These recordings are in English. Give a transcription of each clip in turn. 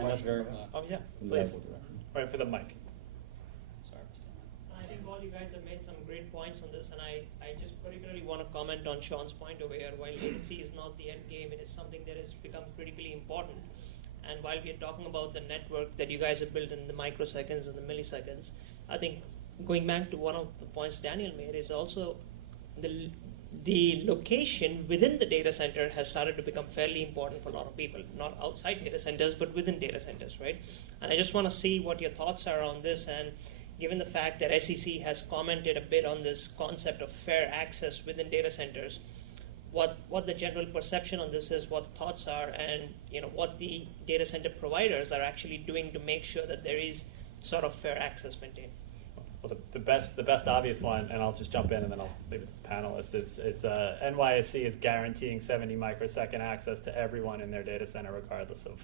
Question from Oh, yeah, please. Right, for the mic. Sorry, Mr. I think all you guys have made some great points on this, and I just particularly want to comment on Sean's point over here. While latency is not the end game, it is something that has become critically important. And while we are talking about the network that you guys have built in the microseconds and the milliseconds, I think going back to one of the points Daniel made is also the location within the data center has started to become fairly important for a lot of people, not outside data centers, but within data centers, right? And I just want to see what your thoughts are on this, and given the fact that SEC has commented a bit on this concept of fair access within data centers, what the general perception on this is, what thoughts are, and what the data center providers are actually doing to make sure that there is sort of fair access maintained. Well, the best obvious one, and I'll just jump in and then I'll leave it to the panelists, is NYSC is guaranteeing 70 microsecond access to everyone in their data center regardless of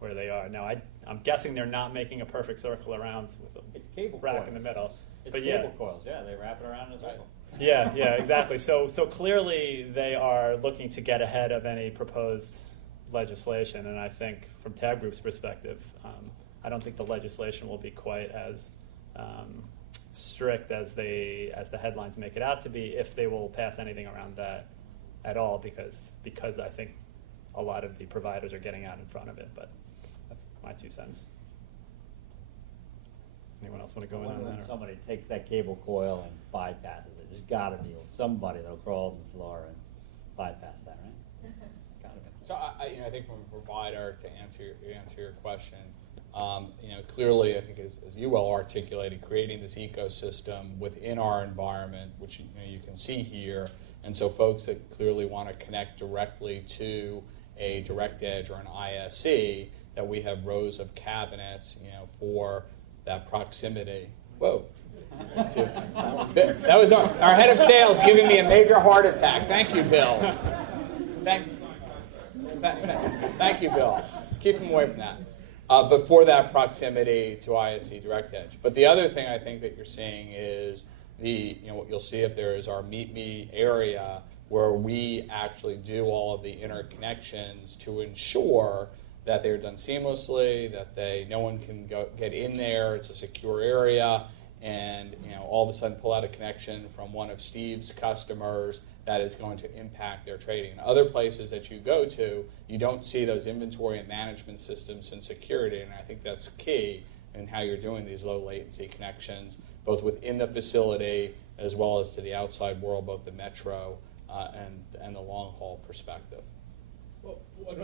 where they are. Now, I'm guessing they're not making a perfect circle around with a cable rack coils. in the middle. It's cable coils, yeah, they wrap it around in a circle. Yeah, exactly. So clearly they are looking to get ahead of any proposed legislation, and I think from Tab Group's perspective, I don't think the legislation will be quite as strict as the headlines make it out to be, if they will pass anything around that at all, because I think a lot of the providers are getting out in front of it. But that's my 2 cents. Anyone else want to go in on that? When somebody takes that cable coil and bypasses it, there's got to be somebody that'll crawl to the floor and bypass that, right? Got to be. So I think from a provider, to answer your question, clearly I think as you well articulated, creating this ecosystem within our environment, which you can see here, and so folks that clearly want to connect directly to a direct edge or an ISC, that we have rows of cabinets, for that proximity. Whoa. That was our head of sales giving me a major heart attack. Thank you, Bill. Thank you, Bill. Keep him away from that. But for that proximity to ISC direct edge. But the other thing I think that you're seeing is what you'll see up there is our Meet Me area, where we actually do all of the interconnections to ensure that they're done seamlessly, that no one can get in there, it's a secure area, and all of a sudden pull out a connection from one of Steve's customers that is going to impact their trading. In other places that you go to, you don't see those inventory and management systems and security, and I think that's key in how you're doing these low latency connections, both within the facility as well as to the outside world, both the metro and the long haul perspective. Well,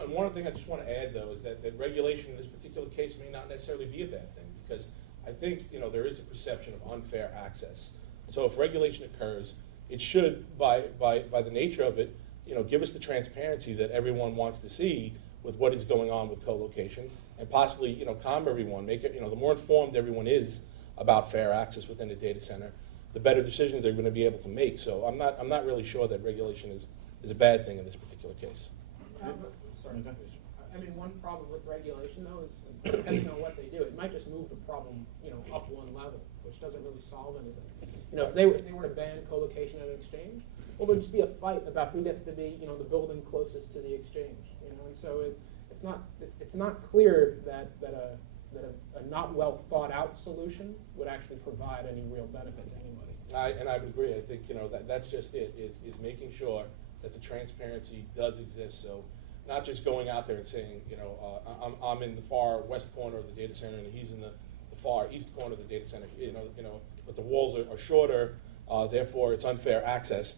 one thing I just want to add, though, is that regulation in this particular case may not necessarily be a bad thing, because I think there is a perception of unfair access. So if regulation occurs, it should, by the nature of it, give us the transparency that everyone wants to see with what is going on with co-location, and possibly calm everyone, make it the more informed everyone is about fair access within the data center, the better decisions they're going to be able to make. So I'm not really sure that regulation is a bad thing in this particular case. I mean, one problem with regulation, though, is depending on what they do, it might just move the problem, up one level, which doesn't really solve anything. If they were to ban co-location at an exchange, well, there'd just be a fight about who gets to be, the building closest to the exchange, and so it's not clear that a not well thought out solution would actually provide any real benefit to anybody. I would agree. I think that's just it, is making sure that the transparency does exist. So not just going out there and saying, I'm in the far west corner of the data center and he's in the far east corner of the data center, but the walls are shorter, therefore it's unfair access.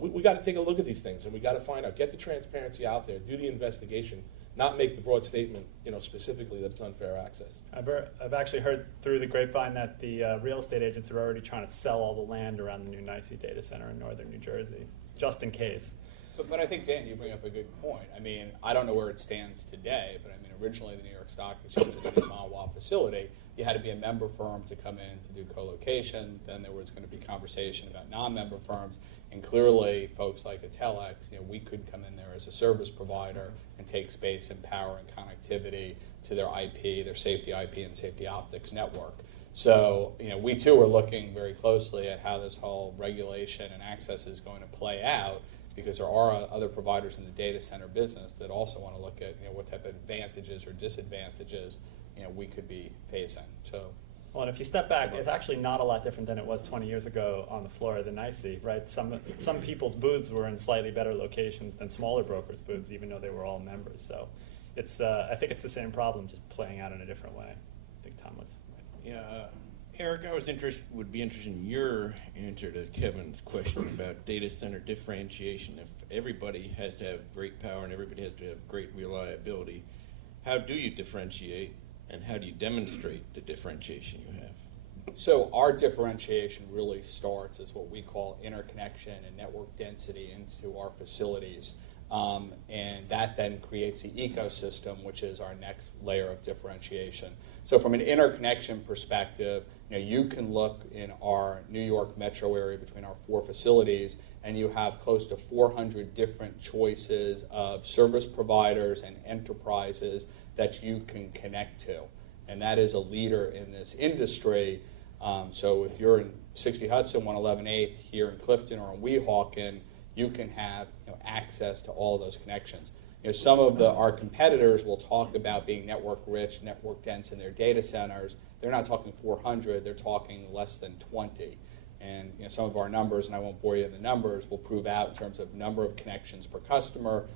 We got to take a look at these things, and we got to find out, get the transparency out there, do the investigation, not make the broad statement, specifically that it's unfair access. I've actually heard through the grapevine that the real estate agents are already trying to sell all the land around the new NYSC data center in northern New Jersey, just in case. But I think, Dan, you bring up a good point. I mean, I don't know where it stands today, but I mean, originally the New York Stock Exchange had a Mahwah facility. You had to be a member firm to come in to do co-location. Then there was going to be conversation about non-member firms. And clearly, folks like Telex, we could come in there as a service provider and take space and power and connectivity to their IP, their safety IP and safety optics network. So, we too are looking very closely at how this whole regulation and access is going to play out, because there are other providers in the data center business that also want to look at what type of advantages or disadvantages we could be facing. So. Well, and if you step back, it's actually not a lot different than it was 20 years ago on the floor of the NYSC, right? Some people's booths were in slightly better locations than smaller brokers' booths, even though they were all members. So it's I think it's the same problem, just playing out in a different way. I think Tom was right. Yeah, Eric, I would be interested in your answer to Kevin's question about data center differentiation. If everybody has to have great power and everybody has to have great reliability, how do you differentiate? And how do you demonstrate the differentiation you have? So our differentiation really starts as what we call interconnection and network density into our facilities. And that then creates the ecosystem, which is our next layer of differentiation. So from an interconnection perspective, you can look in our New York metro area between our 4 facilities, and you have close to 400 different choices of service providers and enterprises that you can connect to. And that is a leader in this industry. So if you're in 60 Hudson, 111 8th, here in Clifton or in Weehawken, you can have access to all of those connections. Some of our competitors will talk about being network rich, network dense in their data centers. They're not talking 400, they're talking less than 20. And some of our numbers, and I won't bore you in the numbers, will prove out in terms of number of connections per customer,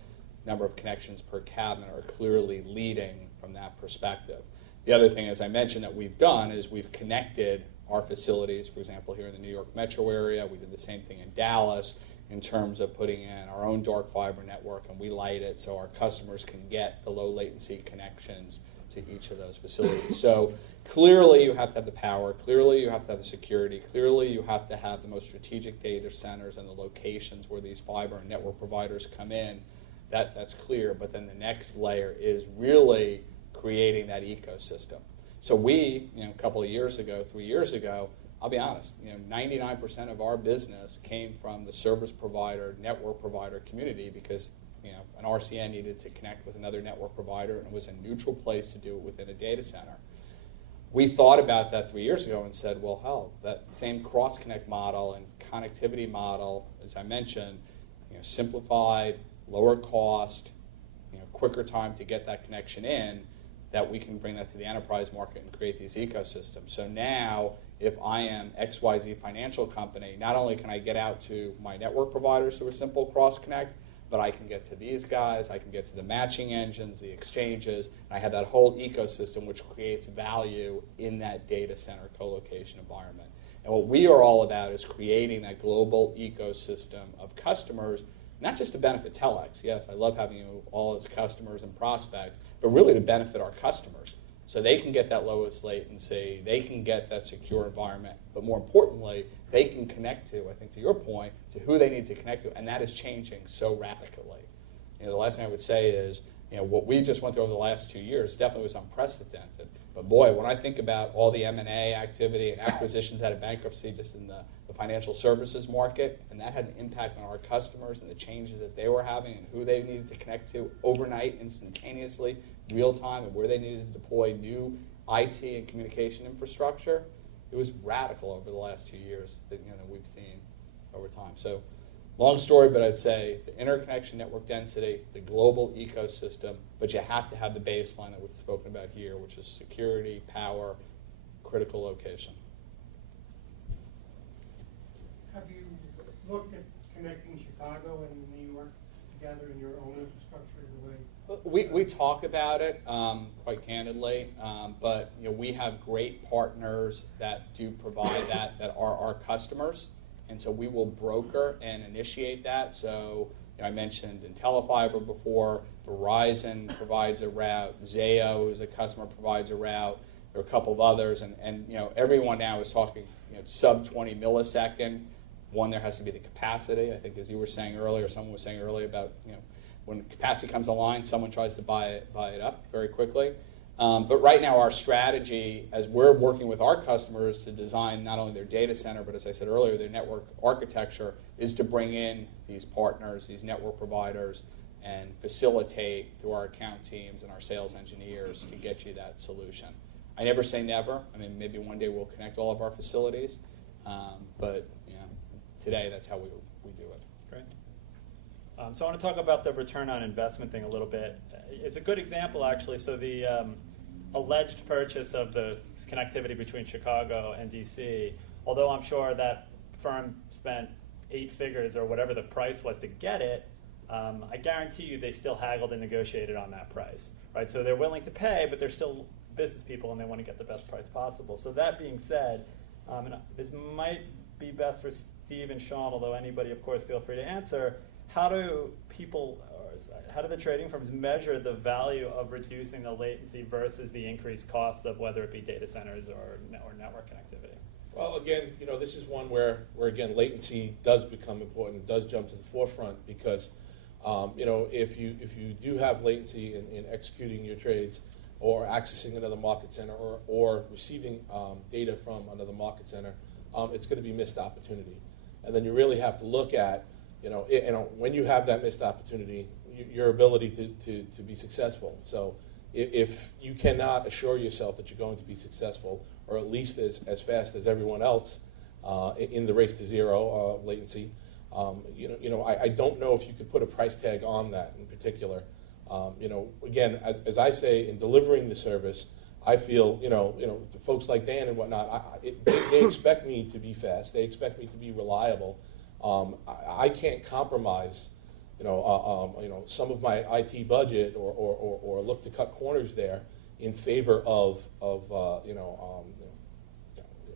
number of connections per cabinet are clearly leading from that perspective. The other thing, as I mentioned, that we've done is we've connected our facilities, for example, here in the New York metro area. We did the same thing in Dallas in terms of putting in our own dark fiber network, and we light it so our customers can get the low latency connections to each of those facilities. So clearly you have to have the power, clearly you have to have the security, clearly you have to have the most strategic data centers and the locations where these fiber and network providers come in. That's clear, but then the next layer is really creating that ecosystem. So we, a couple of years ago, 3 years ago, I'll be honest, 99% of our business came from the service provider, network provider community because an RCN needed to connect with another network provider, and it was a neutral place to do it within a data center. We thought about that 3 years ago and said, well, hell, that same cross-connect model and connectivity model, as I mentioned, simplified, lower cost, quicker time to get that connection in, that we can bring that to the enterprise market and create these ecosystems. So now, if I am XYZ financial company, not only can I get out to my network providers through a simple cross-connect, but I can get to these guys, I can get to the matching engines, the exchanges, and I have that whole ecosystem which creates value in that data center co-location environment. And what we are all about is creating that global ecosystem of customers, not just to benefit Telex. Yes, I love having you all as customers and prospects, but really to benefit our customers. So they can get that lowest latency, they can get that secure environment, but more importantly, they can connect to, I think to your point, to who they need to connect to, and that is changing so rapidly. The last thing I would say is, what we just went through over the last 2 years definitely was unprecedented. But boy, when I think about all the M&A activity and acquisitions out of bankruptcy just in the financial services market, and that had an impact on our customers and the changes that they were having and who they needed to connect to overnight, instantaneously, real time, and where they needed to deploy new IT and communication infrastructure, it was radical over the last 2 years that we've seen over time. So long story, but I'd say the interconnection, network density, the global ecosystem, but you have to have the baseline that we've spoken about here, which is security, power, critical location. Have you looked at connecting Chicago and New York together in your own infrastructure in a way? We talk about it quite candidly, but we have great partners that do provide that are our customers, and so we will broker and initiate that. So I mentioned IntelliFiber before, Verizon provides a route, Zayo, who's a customer, provides a route. There are a couple of others, and everyone now is talking sub 20 millisecond. One, there has to be the capacity. I think as you were saying earlier, someone was saying earlier about when capacity comes online, someone tries to buy it up very quickly. But right now our strategy, as we're working with our customers to design not only their data center, but as I said earlier, their network architecture, is to bring in these partners, these network providers, and facilitate through our account teams and our sales engineers to get you that solution. I never say never. I mean, maybe one day we'll connect all of our facilities, but today that's how we do it. Great. So I want to talk about the return on investment thing a little bit. It's a good example, actually. So the alleged purchase of the connectivity between Chicago and DC, although I'm sure that firm spent 8 figures or whatever the price was to get it, I guarantee you they still haggled and negotiated on that price, right? So they're willing to pay, but they're still business people and they want to get the best price possible. So that being said, and this might be best for Steve and Sean, although anybody, of course, feel free to answer. How do the trading firms measure the value of reducing the latency versus the increased costs of whether it be data centers or network connectivity? Well, again, this is one where again, latency does become important, does jump to the forefront because, if you do have latency in executing your trades or accessing another market center or receiving data from another market center, it's going to be missed opportunity. And then you really have to look at, when you have that missed opportunity, your ability to be successful. So if you cannot assure yourself that you're going to be successful, or at least as fast as everyone else in the race to zero latency, I don't know if you could put a price tag on that in particular. Again, as I say, in delivering the service, I feel, the folks like Dan and whatnot, they expect me to be fast. They expect me to be reliable. I can't compromise, some of my IT budget or look to cut corners there in favor of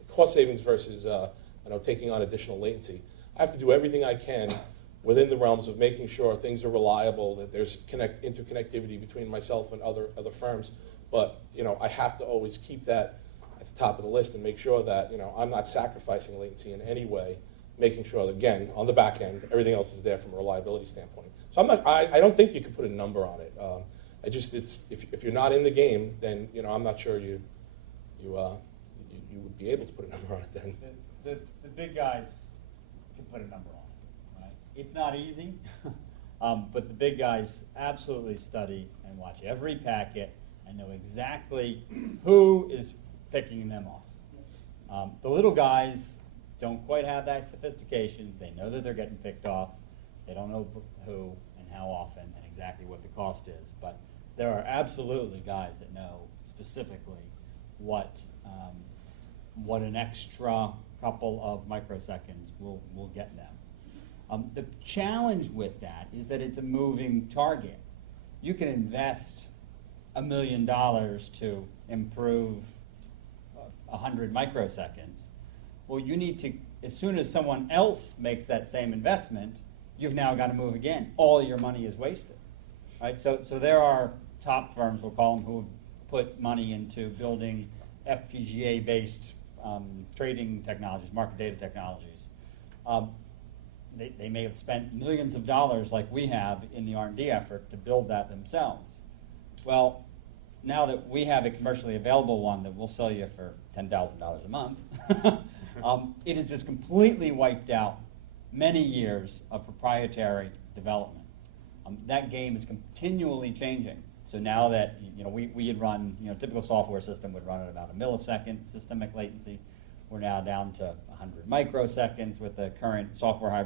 cost savings versus, taking on additional latency. I have to do everything I can within the realms of making sure things are reliable, that there's interconnectivity between myself and other firms. But I have to always keep that at the top of the list and make sure that I'm not sacrificing latency in any way, making sure that, again, on the back end, everything else is there from a reliability standpoint. So I don't think you could put a number on it. If you're not in the game, then I'm not sure you would be able to put a number on it then. The big guys can put a number on it, right? It's not easy, but the big guys absolutely study and watch every packet and know exactly who is picking them off. The little guys don't quite have that sophistication. They know that they're getting picked off. They don't know who and how often and exactly what the cost is. But there are absolutely guys that know specifically what an extra couple of microseconds will get them. The challenge with that is that it's a moving target. You can invest $1 million to improve 100 microseconds. Well, you need to, as soon as someone else makes that same investment, you've now got to move again. All your money is wasted, right? So there are top firms, we'll call them, who have put money into building FPGA-based trading technologies, market data technologies. They may have spent millions of dollars like we have in the R&D effort to build that themselves. Well, now that we have a commercially available one that we'll sell you for $10,000 a month, it has just completely wiped out many years of proprietary development. That game is continually changing. So now that we had run, typical software system would run at about a millisecond systemic latency. We're now down to 100 microseconds with the current software hybrid